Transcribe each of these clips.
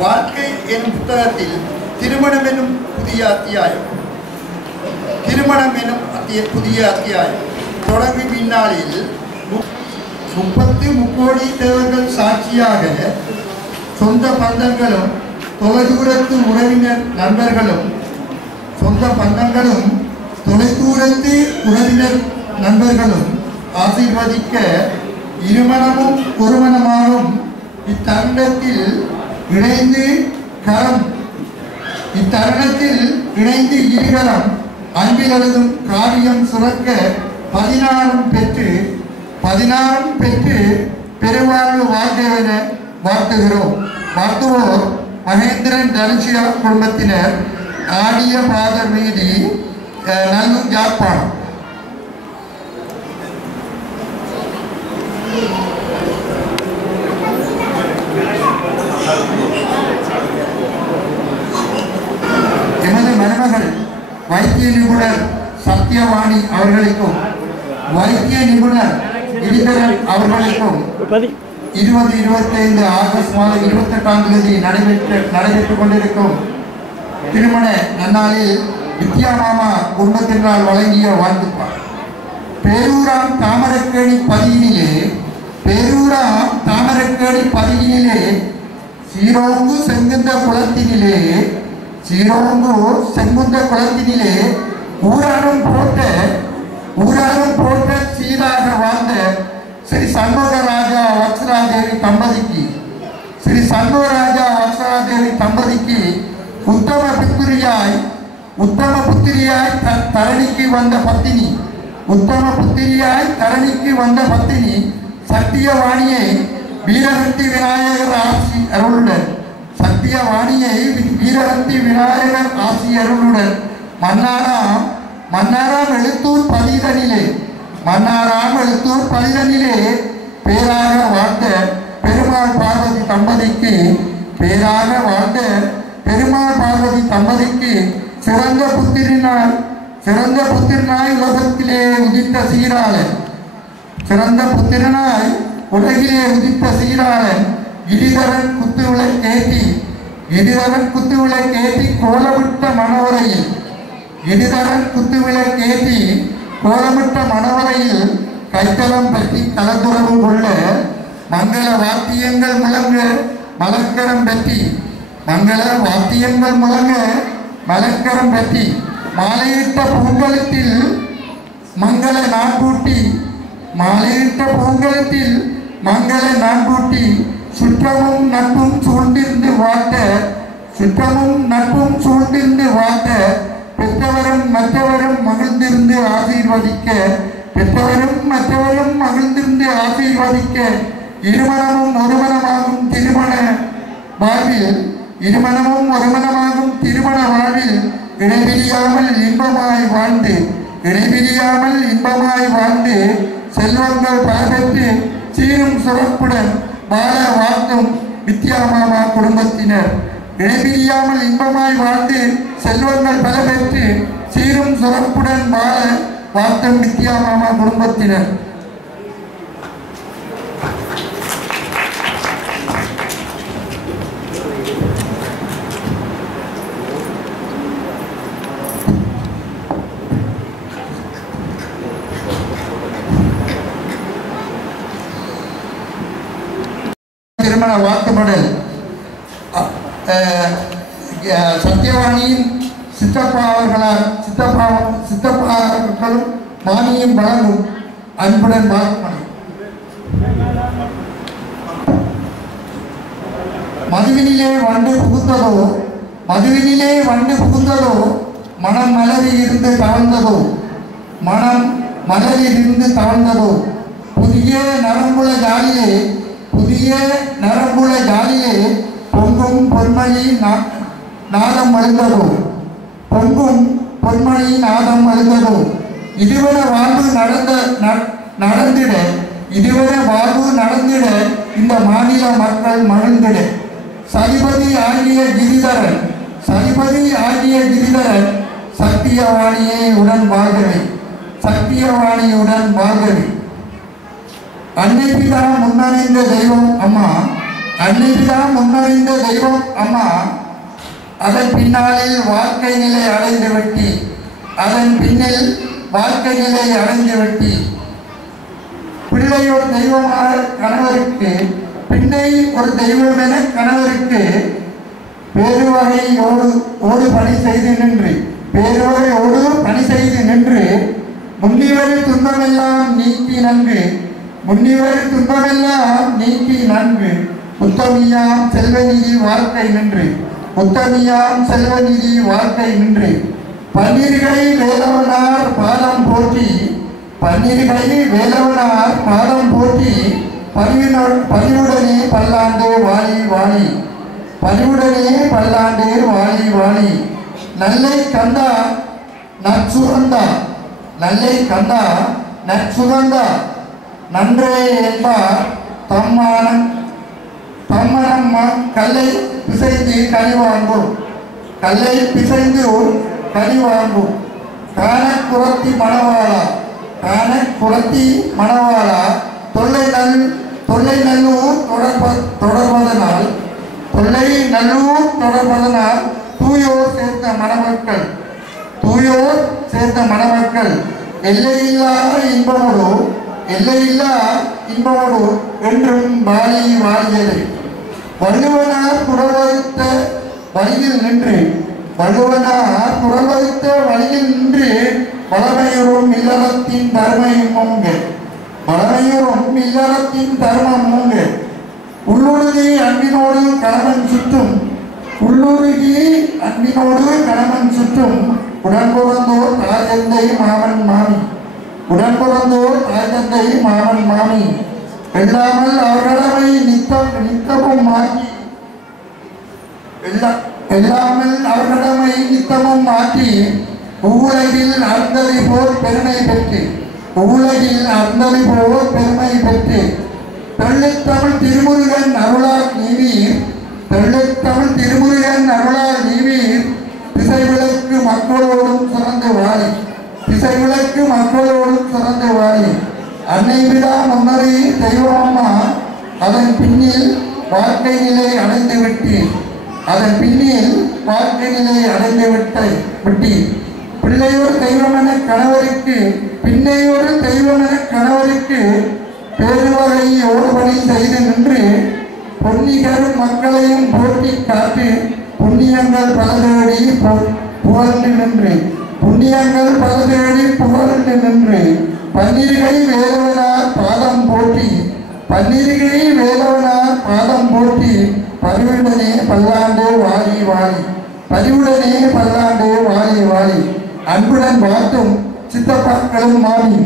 வாழ்க்கை எனும் புத்தகத்தில் திருமணம் எனும் புதிய அத்தியாயம் புதிய அத்தியாயம் தொடங்கும் பின்னாளில் 30 முக்கோடி தேவர்கள் சாட்சியாக சொந்த பந்தங்களும் தொலைதூரத்து உறவினர் நண்பர்களும் ஆசீர்வதிக்க இருமனமும் ஒருமனமாகும் இத்தருணத்தில் இருகரம் அன்பில் எழுதும் காரியம் சுரக்க 16 பெற்று பெருவாழ்வு வாழ்ந்தவென வாழ்த்துவோர் மகேந்திரன் தனுஷியா குடும்பத்தினர் ஆடிய பாத மீதி நல்லூர் யாழ்ப்பாணம். எமது மருமகள் வைத்திய நிபுணர் சத்யவாணி அவர்களுக்கும் வைத்திய நிபுணர் கிரிதரன் அவர்களுக்கும் 2025 ஆகஸ்ட் மாதம் 28ஆம் தேதி நடைபெற்றுக் கொண்டிருக்கும் திருமண நன்னாளில் வித்யா மாமா குடும்பத்தினால் வழங்கிய வாழ்த்துப்பார். பேரூராம் தாமரக்கேணி பதியினிலே சீரோங்கு செங்குந்த குளத்தினிலே ஊராடும் போட்ட சீராக வாழ்ந்த ஸ்ரீ சண்முகராஜா வத்சலாதேவி தம்பதிக்கு உத்தம புத்திரியாய் தரணிக்கு வந்த பத்தினி சத்தியவாணியை வீரகத்தி விநாயகர் ஆசி அருளுடன் மன்னாராம் எழுத்தூர் பதிதனிலே பேராக வாழ்ந்த பெருமாள் பார்வதி தம்பதிக்கு சிறந்த புத்திரனாய் உலகத்திலே உதித்த சீராளன் கிரிதரன் குத்துவிளக்கேற்றி கோலமிட்ட மணவரையில் கைத்தலம் பற்றி கலந்துறவு கொள்ள மங்கள வாத்தியங்கள் முழங்க மலக்கரம் பற்றி மாலையிட்ட பூங்கலத்தில் மங்கள நான்பூட்டி சுற்றமும் நட்பும் சூழ்ந்திருந்து வாழ்த்த பெற்றவரும் மற்றவரும் மகிழ்ந்திருந்து ஆசீர்வதிக்க இருமனமும் ஒருமனமாகும் திருமண வாழ்வில் இடைபிரியாமல் இன்பமாய் வாழ்ந்து செல்வங்கள் பல பெற்று சீரும் சிறப்புடன் வாழ வாழ்த்தும் வித்யா மாமா குடும்பத்தினர். இடைபிரியாமல் இன்பமாய் வாழ்ந்து செல்வங்கள் பல பெற்று சீரும் சிறப்புடன் வாழ வாழ்த்தும் வித்யா மாமா குடும்பத்தினர். திருமண வாக்குமடல் சத்யவாணியின் சித்தப்பா அவர்களும் மானியம் வழங்கும் அன்புடன் வாக்குமடல். மதுவினிலே வண்டு புகுந்ததோ மனம் மலரில் இருந்து தவழ்ந்ததோ புதிய நரம்புல ஜாலிலே பொங்கும் பொன்மணி நாதம் அழுந்ததோ இதுவரை வாழ்வு நடந்திட இந்த மாநில மக்கள் மகிழ்ந்திட சதிபதி ஆகிய கிரிதரன் சத்தியவாணியுடன் வாழ்கவே. அன்னை பிதா முன்னறிந்த தெய்வம் அம்மா அதன் பின்னாளில் வாழ்க்கை நிலை அடைந்து வெட்டி பிள்ளையோர் தெய்வமான கணவருக்கு பிள்ளை ஒரு தெய்வமென கணவருக்கு பேருவகையோடு பணி செய்து நின்று முன்னிவரில் துன்பமெல்லாம் நீக்கி நன்கு உத்தமியாம் செல்வநிதி வாழ்க்கை நின்று பன்னீர்கை வேலவனார் பாதம் போற்றி பணிவுடனே பல்லாண்டு வாழி நல்லை கண்டா நற்சுகந்தா நன்றே என்பார் தம்மனம் கல்லை பிசைந்து கழிவாங்கும் காணக்குரத்தி மணவாளா தொல்லை நல்லூர் தொடர்பதனால் தூயோர் சேர்ந்த மணமக்கள் எல்லையில்லா இன்பமோடு என்றும் வாழியது வள்ளுவனார் குரல் வழியில் நின்று வளமையுறும் இல்லறத்தின் தர்மம் மூங்க உள்ளுருகி அன்பினோடு கணவன் சுற்றும் உடன்பிறந்தோர் தாய்தந்தை மாமன் மாமி வெல்லாமல் அவர்களவை நித்தமும் மாற்றி உலகில் அர்ந்ததை போர் பெருமை பெற்று தெள்ளுத்தமிழ் திருமுருகன் அருளால் நீவீர் திசைவிளக்கு மக்களோடும் சிறந்து வாழி அன்னை விடா முன்னரே தெய்வம்மா அதன் பின்னில் வாழ்க்கை நிலை அடைந்து விட்டி பிள்ளையோர் தெய்வமென கணவருக்கு பேருவகையோடு பணி செய்து நின்று பொன்னிகரும் மக்களையும் போட்டி காட்டு புண்ணியங்கள் பல தேடி புகழ்ந்து நின்று பன்னிருகை வேலவனார் பாதம் போற்றி பரிவுடனே பல்லாண்டு வாழி அன்புடன் வாழ்த்தும் சித்தப்பாக்களும் மாமி.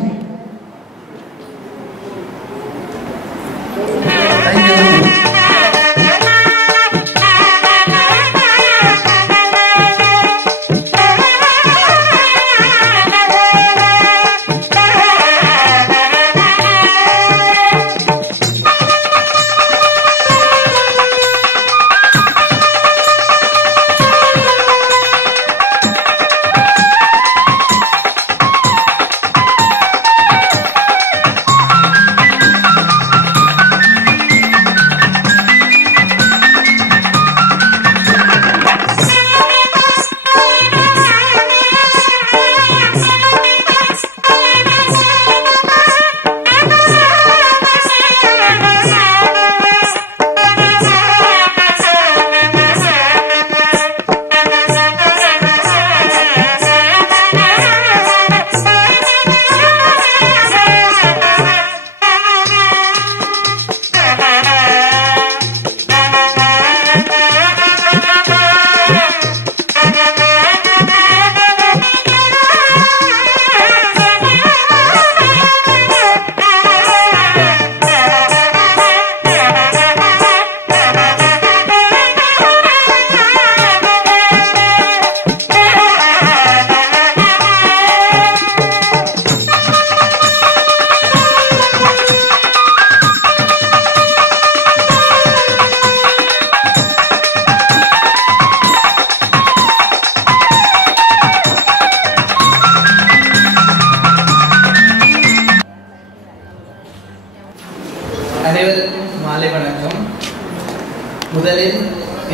முதலில்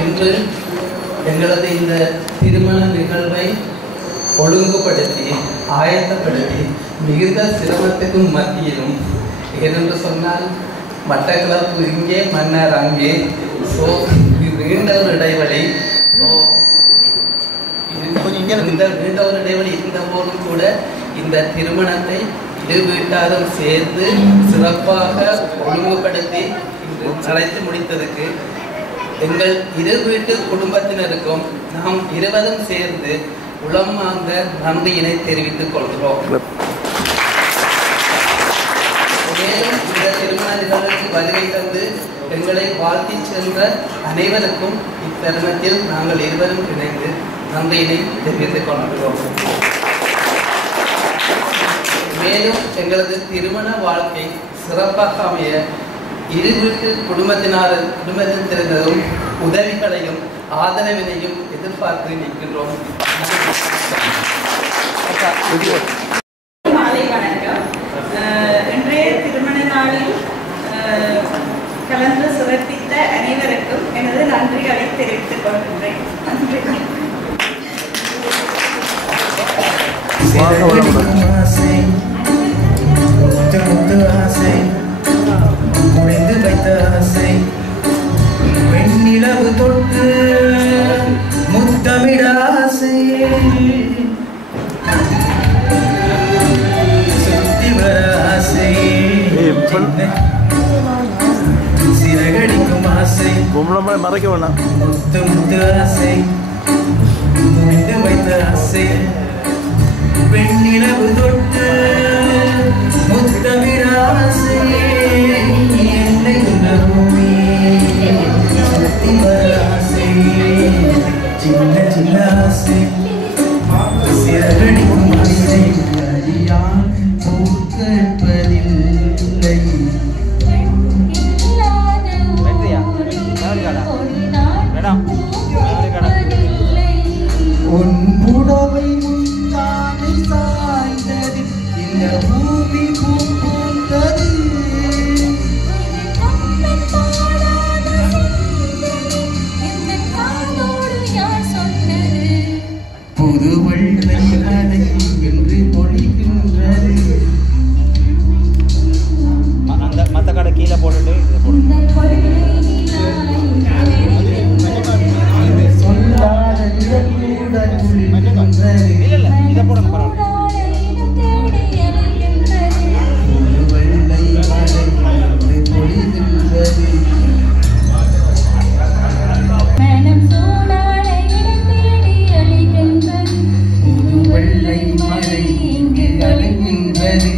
இன்று எங்களது இந்த திருமண நிகழ்வை ஒழுங்குபடுத்தி ஆயத்தப்படுத்தி மிகுந்த சிரமத்துக்கும் மத்தியிலும் ஏனென்று சொன்னால் மட்டக்களப்பு இங்கே மன்னர் அங்கே. ஸோ நீண்ட ஒரு இடைவெளி. ஸோ இந்த நீண்ட ஒரு இடைவெளி இருந்த போதும் கூட இந்த திருமணத்தை இரு வீட்டாரும் சேர்ந்து சிறப்பாக ஒழுங்குபடுத்தி நடத்தி முடித்ததுக்கு எங்கள் இரு வீட்டு குடும்பத்தினருக்கும் நாம் இருவரும் சேர்ந்து உளமார்ந்த நன்றியினை தெரிவித்துக் கொள்கிறோம். மேலும் இந்த திருமண நிகழ்வுக்கு வருகை தந்து எங்களை வாழ்த்தி சென்ற அனைவருக்கும் இத்தருணத்தில் நாங்கள் இருவரும் இணைந்து நன்றியினை தெரிவித்துக் கொள்கிறோம். மேலும் எங்களது திருமண வாழ்க்கை சிறப்பாக அமைய இரு வீட்டு குடும்பத்தின் தெரிந்ததும் உதவிகளையும் ஆதரவினையும் எதிர்பார்த்து நிற்கின்றோம். மாலை வணக்கம். இன்றைய திருமண நாளில் கலந்து சிறப்பித்த அனைவருக்கும் எனது நன்றிகளை தெரிவித்துக் கொள்கின்றேன். நன்றி. குறைந்து வைத்த ஆசை வெண்ணிலவு தொட்டு முத்தமிட ஆசை சுத்தி வர ஆசை சிறகடிக்கும் ஆசை மறைக்க வேணாம் முத்து முத்து ஆசை குறைந்து வைத்த ஆசை வெண்ணிலவு தொட்டு முத்தமிட ஆசை என்னை உணர்வுமே சுத்தி வர ஆசை சின்ன சின்ன ஆசை சிறகடிக்கும் ஆசை அடியான் பூக்கற்பதில்லை உன் புடவை முந்தானை சாய்ந்தது இந்த பூமி பூந்தது புது வெள்ளை அலை என்று பொழிகின்றது. அந்த மற்ற கடை கீழே போட்டுட்டு இதை போடுங்க. சொல்லாத நிழல் கூட குளிர்கின்றது. இல்லை இதை போடுங்க பரவாயில்ல. புது வெள்ளை அலை என்று பொழிகின்றது. புது வெள்ளை மழை இங்கு கலங்கின்றது.